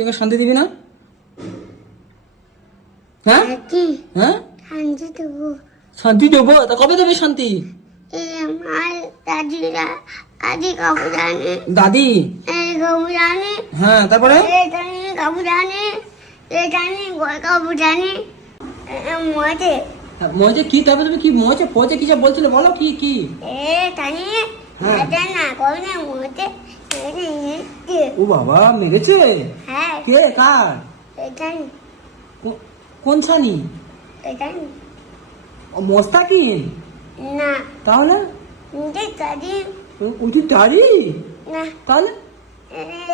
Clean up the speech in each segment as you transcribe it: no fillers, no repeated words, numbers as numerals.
তুই ওকে শান্তি দিবি না? হ্যাঁ হ্যাঁ শান্তি দেবো। শান্তি দেবো? তা কবে দেবে শান্তি? আমার দাদিরা আদি কাবু জানে, দাদি কাবু জানে, হ্যাঁ তারপরে কাবু জানে, জানি গোল কাবু জানে মজে মজে কি? তারপরে তুমি কি মজে পজে কি সব বলছিলে বলো কি কি? জানি হ্যাঁ। না কবে না মজে। ও বাবা মেরেছে? হ্যাঁ কে কার? জানি কোন ছানি? জানি মোস্তাকিন? না তাহলে দাদি ওটি দাঁড়ি? না তাহলে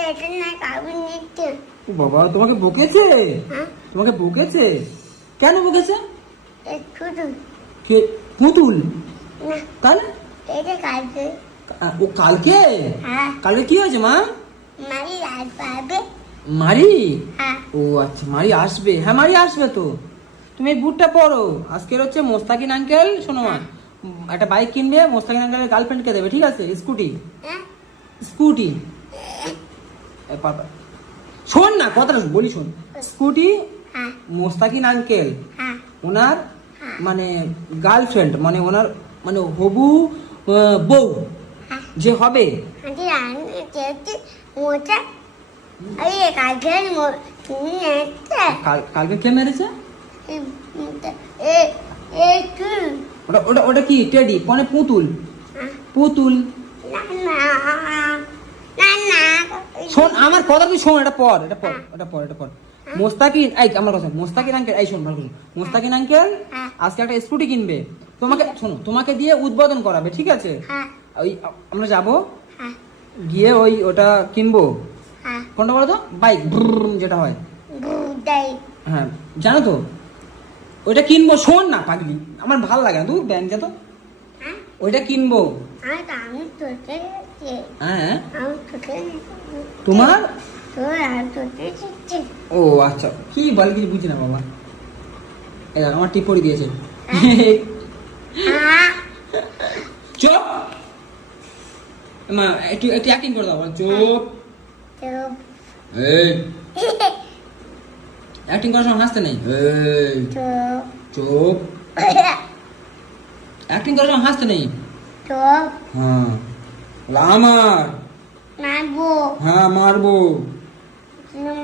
এটা না কাবু নিচ্ছে। ও বাবা তোমাকে বকেছে? হ্যাঁ তোমাকে বকেছে? কেন বকেছে? একটু কে? পুতুল? না তাহলে এটা কালকে। ও কালকে? হ্যাঁ কালকে কি হয়েছে মা? মারি রাত পাবে। মারি? হ্যাঁ ও আচ্ছা মারি আসবে। হ্যাঁ মারি আসবে তো। তুমি এই বুটটা পরো। আজকের হচ্ছে মোস্তাকিন আঙ্কেল, শোনো মা, একটা বাইক কিনবে, মোস্তাকিন আঙ্কেলের গার্লফ্রেন্ডকে দেবে, ঠিক আছে? স্কুটি হ্যাঁ স্কুটি শোন না কথাটা বলি, শোন। স্কুটি হ্যাঁ মোস্তাকিন আঙ্কেল হ্যাঁ ওনার মানে গার্লফ্রেন্ড, মানে ওনার মানে হবু বউ যে হবে। আন্টি রান্না চেয়েছি মোটা। আরে কালকে তুমি নেতে কালকে কে মেরেছে? এ এ কি ওটা ওটা ওটা কি টেডি? মানে পুতুল? পুতুল? না না না না শোন আমার কথা, তুই শোন, এটা পর এটা পর এটা পর এটা পর। মোস্তাকিন এই আমার কথা, মোস্তাকিন আঙ্কেল এই শোন ভালো করে, মোস্তাকিন আঙ্কেল আজকে একটা স্কুটি কিনবে, তোমাকে শোনো তোমাকে দিয়ে উদ্বোধন করাবে, ঠিক আছে? হ্যাঁ ওই আমরা যাব হ্যাঁ গিয়ে ওই ওটা কিনবো। হ্যাঁ কোনটা বলো তো? বাইক যেটা হয়, বুদাই হ্যাঁ জানো তো, ওইটা কিনবো। শোন না পাগলি, আমার ভালো লাগে না, তুই ব্যাংক যা তো, হ্যাঁ ওইটা কিনবো। আমি তোকে হ্যাঁ আমি তোকে তোমার? তোর আমি তোকে শিখছি। ও আচ্ছা কি বল, কিছু বুঝি না বাবা। এই দেখ আমার টিপ পড়ে দিয়েছে। হ্যাঁ চুপ মা, একটু একটু অ্যাক্টিং করে দাও। চুপ। তো এই অ্যাক্টিং করার সময় হাসতে নেই। এই তো চুপ। অ্যাক্টিং করার সময় হাসতে নেই। তো হ্যাঁ আমার, মারবো হ্যাঁ মারবো।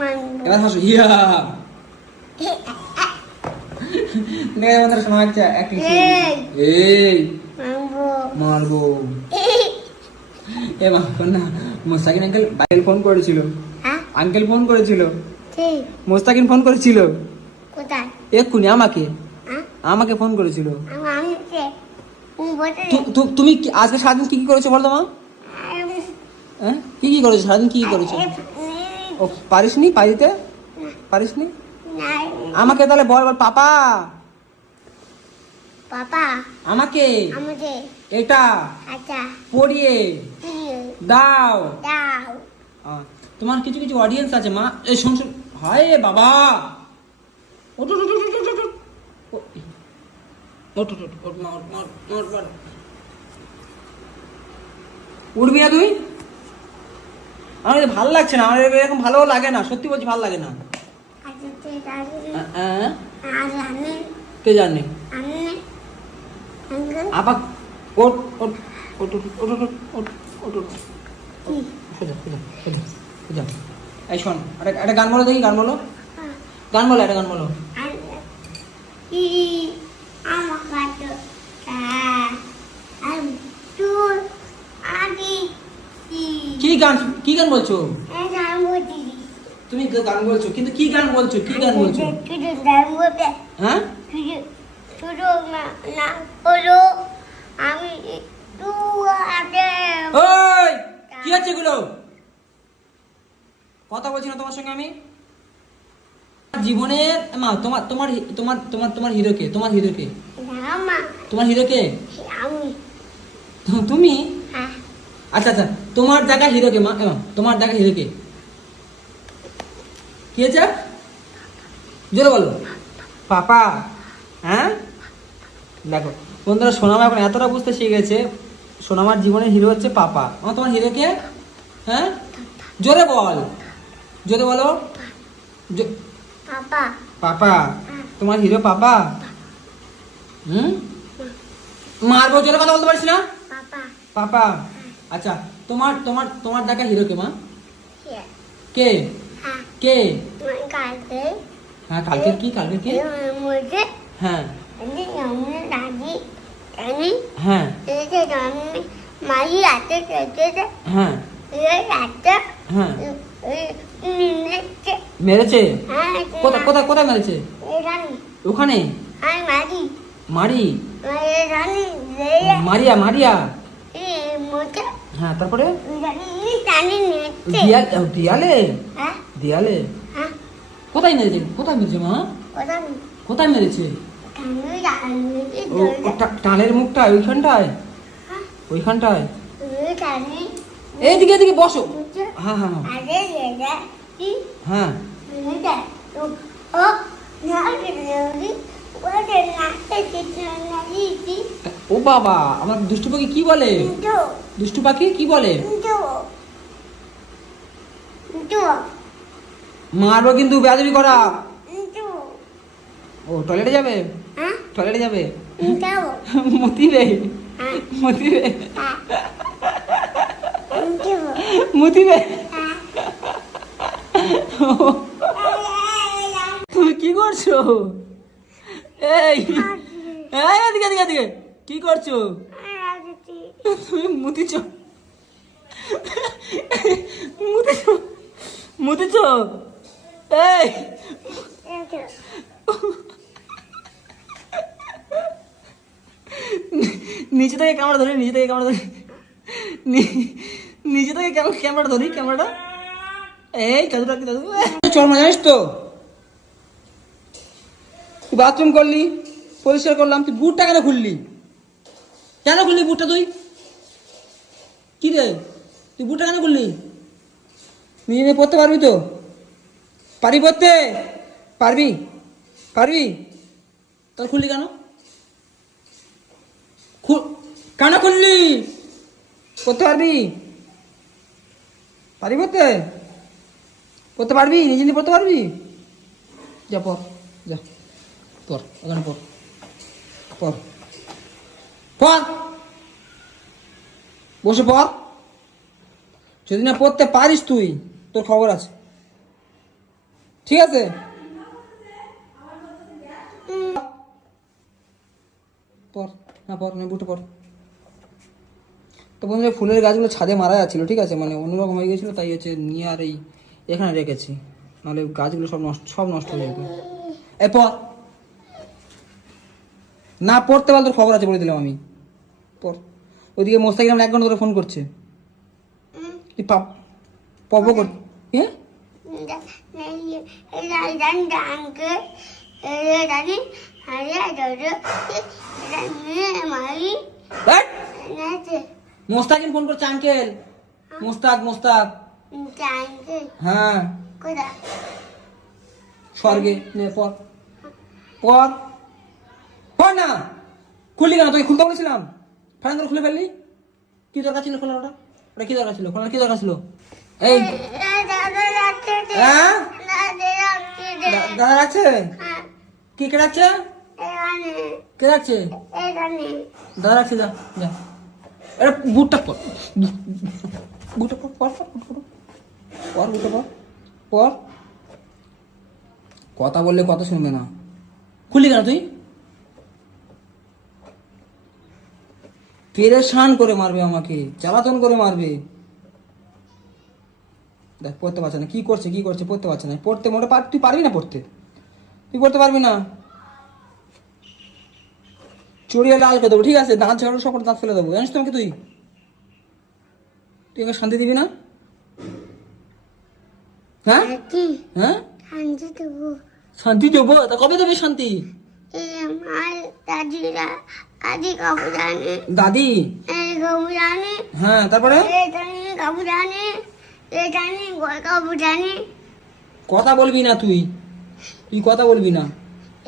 মারবো এবার হাসো। ইয়া দেখে আমাদের শোনা যাচ্ছে অ্যাক্টিং। এই মারবো মারবো। এ মা না, মোস্তাকিন আঙ্কেল বাইল ফোন করেছিল। হ্যাঁ আঙ্কেল ফোন করেছিল, ঠিক মোস্তাকিন ফোন করেছিল কোথায়? এক্ষুনি আমাকে, হ্যাঁ আমাকে ফোন করেছিল। আমি কে বলতে তুমি আজকে সারাদিন কি কি করেছো বলো মা? হ্যাঁ কি কি করেছো সারাদিন, কি কি করেছো? ও পারিসনি পারিতে? পারিসনি? আমাকে তাহলে বল বল পাপা পাপা আমাকে আমাকে এটা আচ্ছা পড়িয়ে দাও। দাও তোমার কিছু কিছু অডিয়েন্স আছে মা। এই শোন শোন, হায় বাবা, ওঠ ওঠ ওঠ ওঠ ওঠ ওঠ। ওঠ ওঠ ওঠ ওঠ মা, ওঠ মা, ওঠ মা। উঠবি না তুই? আমার ভাল লাগছে না, আমার এরকম ভালো লাগে না, সত্যি বলছি ভালো লাগে না। আচ্ছা ঠিক আছে হ্যাঁ আর আমি কে জানে আমি আঙ্কেল আপা। ওঠ ওঠ ওঠ ওঠ ওঠ ওঠ ওঠ ওঠ। কি সোজা সোজা সোজা সোজা। এই শোন, একটা গান বলো দেখি, গান বলো, গান বলো, একটা গান বলো। ই আমার কাছে আর তুই আদি কি গান, কি গান বলছো গান বলছি তুমি? গান বলছো কিন্তু কি গান বলছো, কি গান বলছো? শুধু গান বলতে হ্যাঁ শুধু শুধু না না হলো আমি তুই আগে ওই কি হচ্ছে এগুলো? কথা বলছি না তোমার সঙ্গে আমি। জীবনের মা, তোমার তোমার তোমার তোমার তোমার হিরোকে, তোমার হিরোকে, না মা তোমার হিরোকে আমি তুমি? হ্যাঁ আচ্ছা আচ্ছা তোমার জায়গা হিরোকে মা, মা তোমার জায়গা হিরোকে কি হয়েছে? জোরে বলো। পাপা। হ্যাঁ দেখো বন্ধুরা, সোনামা এখন এতটা বুঝতে শিখে গেছে, সোনামার জীবনের হিরো হচ্ছে পাপা। তোমার হিরোকে? হ্যাঁ জোরে বল, জোরে বলো। পাপা পাপা তোমার হিরো পাপা? মারবো জোরে কথা বলতে পারছি না? পাপা পাপা। আচ্ছা তোমার তোমার তোমার দেখা হিরো কে মা? কে কে হ্যাঁ কে? কালকে হ্যাঁ কালকে কি কালকে কি? মুঝে হ্যাঁ আমি আমি দাদি আমি হ্যাঁ এসে আমি মাই রাতে খেতে হ্যাঁ এই রাতে হ্যাঁ মিনিটে মেরেছে? হ্যাঁ কোথায় কোথায় কোথায় মেরেছে? এই রানি ওখানে? আমি মারি মারি? এই রানি মারিয়া মারিয়া? এই মুঝে হ্যাঁ তারপরে? রানি টানি নিতে দিয়ালে? হ্যাঁ দিয়ালে? হ্যাঁ কোথায় মেরেছে? কোথায় মেরেছে মা? ওটা কোথায় মেরেছে? টানি টানি টানের মুখটায় ওইখানটায়? হ্যাঁ ওইখানটায়? টানি এইদিকে এদিকে বসো। মুঝে হ্যাঁ হ্যাঁ হ্যাঁ আরে রে কি হ্যাঁ মুঝে ও না রে ওটা না এটা না দিদি ও বাবা আমার দুষ্টু পাখি কি বলে? তো দুষ্টু পাখি কি বলে? তো তো মারবো কিন্তু বেয়াদবি করা। তো ও টয়লেটে যাবে? হ্যাঁ টয়লেটে যাবে? যাও মতিবে হ্যাঁ মতিবে হ্যাঁ তো মতিবে। হ্যাঁ তুমি কি করছো? এই এই এদিকে এদিকে এদিকে কি করছো? তুমি মুতিছ মুতিছ মুতিছ? এই নিচে থেকে ক্যামেরা ধরি নিচে থেকে ক্যামেরা ধরি নিচে থেকে ক্যামেরা ধরি ক্যামেরাটা। এই দাদু ডাকি দাদু চল না জানিস তো তুই বাথরুম করলি পরিষ্কার করলাম তুই বুটটা কেন খুললি? কেন খুললি বুটটা তুই? কি রে তুই বুটটা কেন খুললি? নিজে নিজে পড়তে পারবি তো? পারি পড়তে? পারবি পারবি? তাহলে খুললি কেন? কেন খুললি? পড়তে পারবি? পারি পড়তে? পড়তে পারবি? নিজে নিজে পড়তে পারবি? যা পড় যা পড় ওখানে পড় পড় পড় বসে পড়। যদি না পড়তে পারিস তুই তোর খবর আছে ঠিক আছে? পড় হ্যাঁ পড় না বুটে পড়। তো বন্ধুরা ফুলের গাছগুলো ছাদে মারা যাচ্ছিলো ঠিক আছে মানে অন্যরকম হয়ে গেছিলো তাই হচ্ছে নিয়ে আর এই এখানে রেখেছি নাহলে গাছগুলো সব নষ্ট হয়ে যেত। এ পড় না পড়তে পারলে তোর খবর আছে বলে দিলাম আমি। পড় ওইদিকে মোস্তাকিম আমার 1 ঘন্টা ধরে ফোন করছে। তুই পপ কর হ্যাঁ মোস্তাকিম ফোন করছে আঙ্কেল মোস্তাক মোস্তাক হ্যাঁ স্বর্গে নে পড় পড় পড় না খুললি কেন তোকে খুলতে বলেছিলাম ফাইন করে খুলে ফেললি কি দরকার ছিল খোলা ওটা ওটা কি দরকার ছিল খোলার কি দরকার ছিল? এই হ্যাঁ দাদা রাখছে কি কে রাখছে? কে রাখছে? দাদা রাখছে যা যা এটা বুটটা পর বুটটা পর পর পর বুটটা পর পর কথা বললে কথা শুনবে না। খুললি কেন তুই? পেরেশান করে মারবে আমাকে জ্বালাতন করে মারবে। দেখ পড়তে পারছে না কি করছে পড়তে পারছে না পড়তে মোটে তুই পারবি না পড়তে তুই পড়তে পারবি না। চড়িয়ে লাল করে দেবো ঠিক আছে দাঁত ঝাড়ু সব দাঁত ফেলে দেবো জানিস তো আমাকে তুই আমাকে শান্তি দিবি না? হ্যাঁ হ্যাঁ শান্তি দেবো তা কবে দেবে শান্তি? দাদি হ্যাঁ তারপরে কথা বলবি না তুই কথা বলবি না।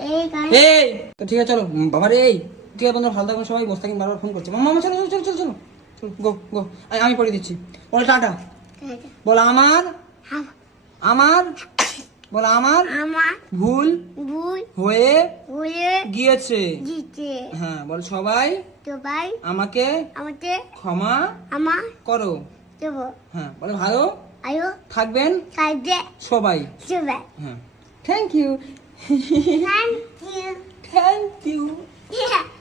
এই তো ঠিক আছে চলো বাবা রে এই ঠিক আছে বন্ধু ভালো থাকবেন সবাই মোস্তাকিম বারবার ফোন করছে মামা চলো চলো চলো চলো গো গো আমি পড়ে দিচ্ছি বল টাটা বল আমার আমার বলো আমার আমার ভুল ভুল হয়ে হয়ে গিয়েছে। দিতে হ্যাঁ বলো সবাই সবাই আমাকে আমাকে ক্ষমা আমার করো। দেবো হ্যাঁ বলো ভালো আয়ো থাকবেন কাজে সবাই। সবাই হ্যাঁ thank you thank you thank you. Yeah.